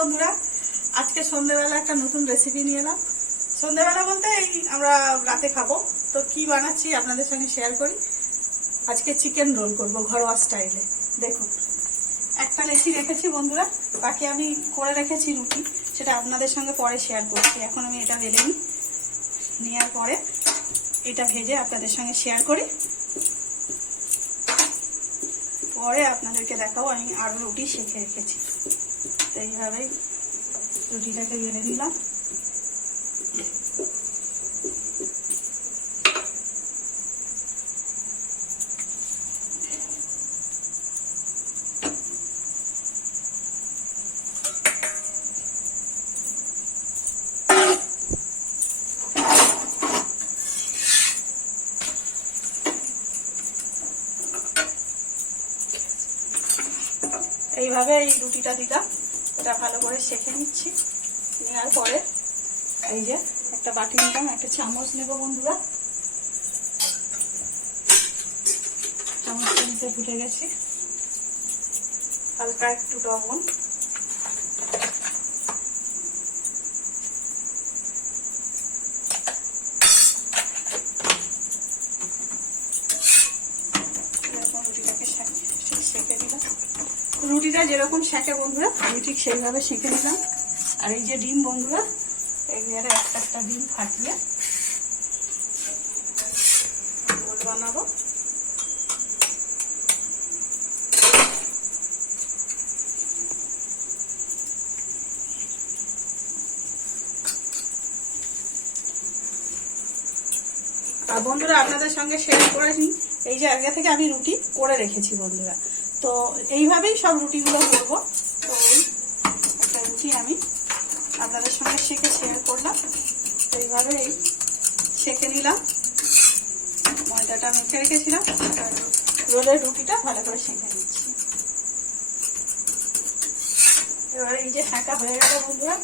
বন্ধুরা, আজকে সন্ধ্যেবেলা একটা নতুন রেসিপি নিয়ে এলাম। সন্ধ্যেবেলা বলতে এই আমরা রাতে খাবো, তো কি বানাচ্ছি আপনাদের সঙ্গে শেয়ার করি। আজকে চিকেন রোল করব ঘরোয়া স্টাইলে। দেখুন, একটা লেচি রেখেছি বন্ধুরা, বাকি আমি করে রেখেছি রুটি, সেটা আপনাদের সঙ্গে পরে শেয়ার করছি। এখন আমি এটা বেলে নিই, নেওয়ার পরে এটা ভেজে আপনাদের সঙ্গে শেয়ার করি, পরে আপনাদেরকে দেখাবো আমি আরো রুটি শেখে রেখেছি। তো এইভাবেই রুটিটাকে বেলে নিলাম। এইভাবে এই রুটিটা দিলাম, এটা ভালো করে সেঁকে নিচ্ছি। নেওয়ার পরে এই যে একটা বাটি নিলাম, একটা চামচ নেব বন্ধুরা। চামচটা নিতে ভুলে গেছি। হালকা একটু লবণ, রুটিটা যেরকম সেঁকে বন্ধুরা আমি ঠিক সেইভাবে সেঁকে নিলাম। আর এই যে ডিম বন্ধুরা, এইবারে একটা একটা ডিম ফাটিয়ে রোল বানাবো। আর বন্ধুরা আপনাদের সঙ্গে শেয়ার করেছি, এই যে আগে থেকে আমি রুটি করে রেখেছি বন্ধুরা, তো এইভাবেই সব রুটিগুলো করবো। তো ওই একটা রুটি আমি আপনাদের সঙ্গে সেঁকে শেয়ার করলাম। তো এইভাবে এই সেঁকে নিলাম, ময়দাটা মেখে রেখেছিলাম, রোলের রুটিটা ভালো করে সেঁকে নিচ্ছি। এবারে এই যে সেঁকা হয়ে গেল বন্ধুরা,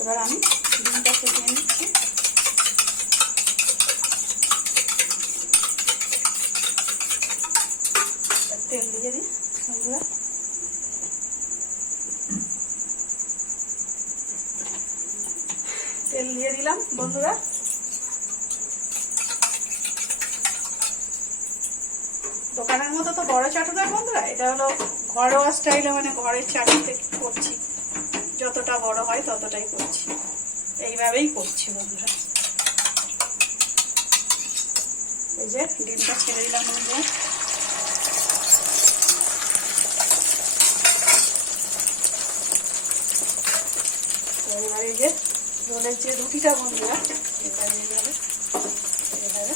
এবার আমি ডিমটা ফেটিয়ে নিচ্ছি। তেল দিয়ে দিই বন্ধুরা, তেল দিয়ে দিলাম বন্ধুরা। দোকানের মতো তো বড় চাটু নয় বন্ধুরা, এটা হলো ঘরোয়া স্টাইলে, মানে ঘরের চাটুতে করছি, যতটা বড় হয় ততটাই করছি, এইভাবেই করছি বন্ধুরা। এই যে ডিমটা ছেড়ে দিলাম বন্ধুরা। এবার এই যে রোলের যে রুটিটা বন্ধুরা, এটা দিয়ে যাবে এভাবে।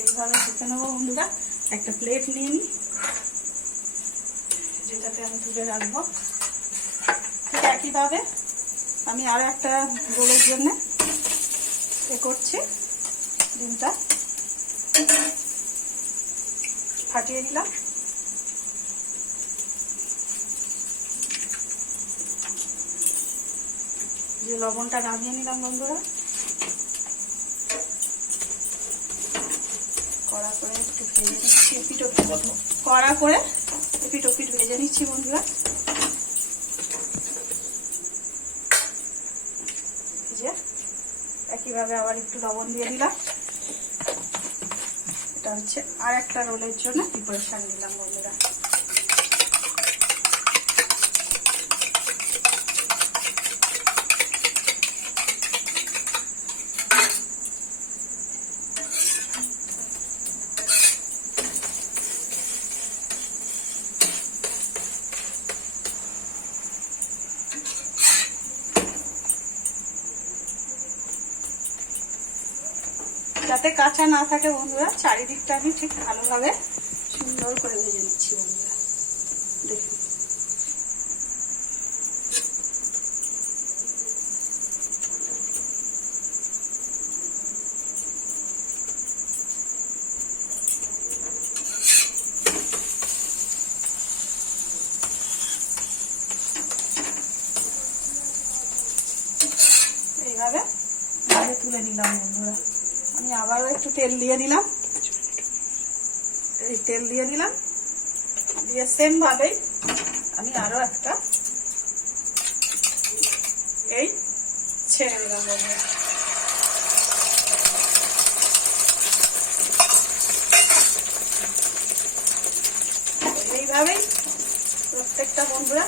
এইভাবে খেতে নেবো বন্ধুরা। একটা প্লেট নিয়ে নিই, যেটাতে আমি তুলে রাখবো। ঠিক একইভাবে আমি আরো একটা রোলের জন্য এ করছি, ডিমটা ফাটিয়ে দিলাম। যে লবণটা নামিয়ে নিলাম বন্ধুরা, কড়া করে একটু ভেজে নিচ্ছি, এপিট ওপিট কড়া করে এপিট ওপিট ভেজে নিচ্ছি বন্ধুরা। যে একইভাবে আবার একটু লবণ দিয়ে দিলাম। এটা হচ্ছে আর একটা রোলের জন্য প্রিপারেশন দিলাম বন্ধুরা। যাতে কাঁচা না থাকে বন্ধুরা, চারিদিকটা আমি ঠিক ভালোভাবে সুন্দর করে ভেজে নিচ্ছি বন্ধুরা। দেখুন, একটু তেল দিয়ে দিলাম, এই তেল দিয়ে দিলাম, দিয়ে সেম ভাবেই আমি আরো একটা এই ছেড়ে দিলাম। এইভাবেই প্রত্যেকটা বন্ধুরা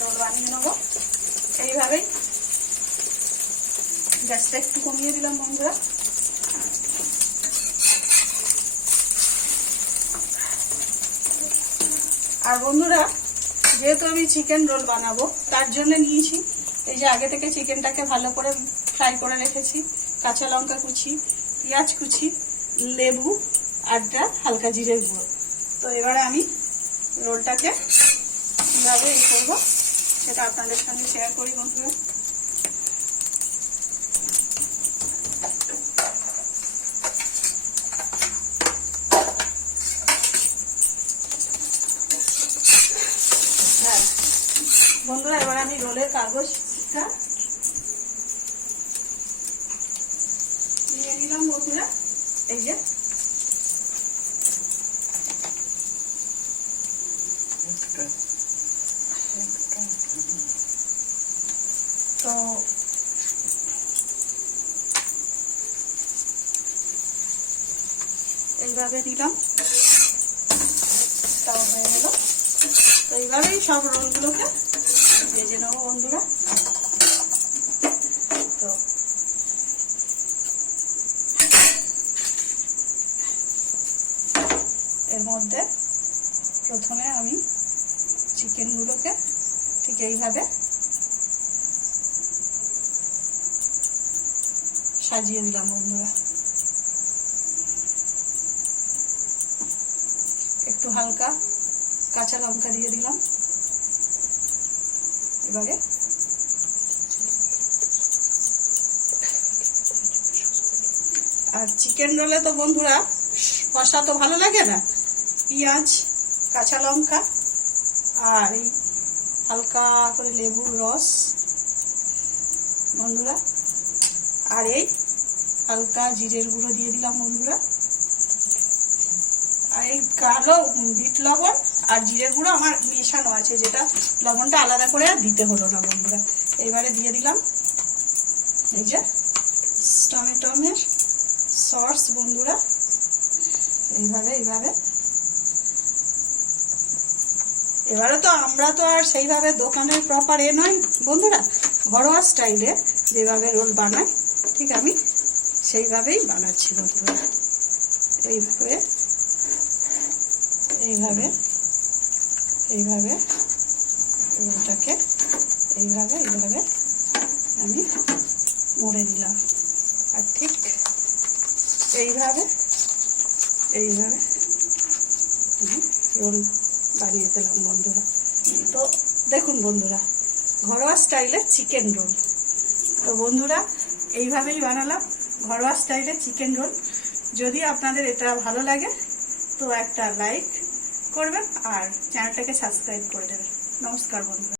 রোল বানিয়ে নেবো। এইভাবেই গ্যাসটা একটু কমিয়ে দিলাম বন্ধুরা। আর বন্ধুরা যেহেতু আমি চিকেন রোল বানাবো তার জন্য নিয়েছি এই যে আগে থেকে চিকেনটাকে ভালো করে ফ্রাই করে রেখেছি, কাঁচা লঙ্কা কুচি, পেঁয়াজ কুচি, লেবু আর হালকা জিরের গুঁড়ো। তো এবারে আমি রোলটাকে কীভাবে করবো সেটা আপনাদের সঙ্গে শেয়ার করি বন্ধুরা। বন্ধুরা এবার আমি রোলের কাগজটা নিয়ে নিলাম বন্ধুরা। এই যে তো এইভাবে দিলাম, তাও হয়ে গেল। তো এইভাবেই সব রোলগুলোকে ভেজে নেবো বন্ধুরা। তো এর মধ্যে প্রথমে আমি চিকেনগুলোকে ঠিক এইভাবে সাজিয়ে দিলাম বন্ধুরা। একটু হালকা কাঁচা লঙ্কা দিয়ে দিলাম। এবারে আর চিকেন রোলে তো বন্ধুরা কষা তো ভালো লাগে না, পেঁয়াজ, কাঁচা লঙ্কা আর এই হালকা করে লেবুর রস বন্ধুরা, আর এই হালকা জিরের গুঁড়ো দিয়ে দিলাম বন্ধুরা। আর এই কালো বিট লবণ আর জিরের গুঁড়ো আমার মেশানো আছে, যেটা লবণটা আলাদা করে আর দিতে হলো না বন্ধুরা। এবারে দিয়ে দিলাম এই যে টমেটোর সস বন্ধুরা। এইভাবে এবারে তো আমরা তো আর সেইভাবে দোকানের প্রপার নয় বন্ধুরা, ঘরোয়া স্টাইলে যেভাবে রোল বানাই ঠিক আমি সেইভাবেই বানাচ্ছি বন্ধুরা। এইভাবে রোলটাকে এইভাবে আমি মুড়ে দিলাম। আর ঠিক এইভাবে আমি রোল বানিয়ে দিলাম বন্ধুরা। তো দেখুন বন্ধুরা ঘরোয়া স্টাইলে চিকেন রোল। তো বন্ধুরা এইভাবেই বানালাম ঘরোয়া স্টাইলে চিকেন রোল। যদি আপনাদের এটা ভালো লাগে তো একটা লাইক করবেন আর চ্যানেলটাকে সাবস্ক্রাইব করে দেবেন। নমস্কার বন্ধুরা।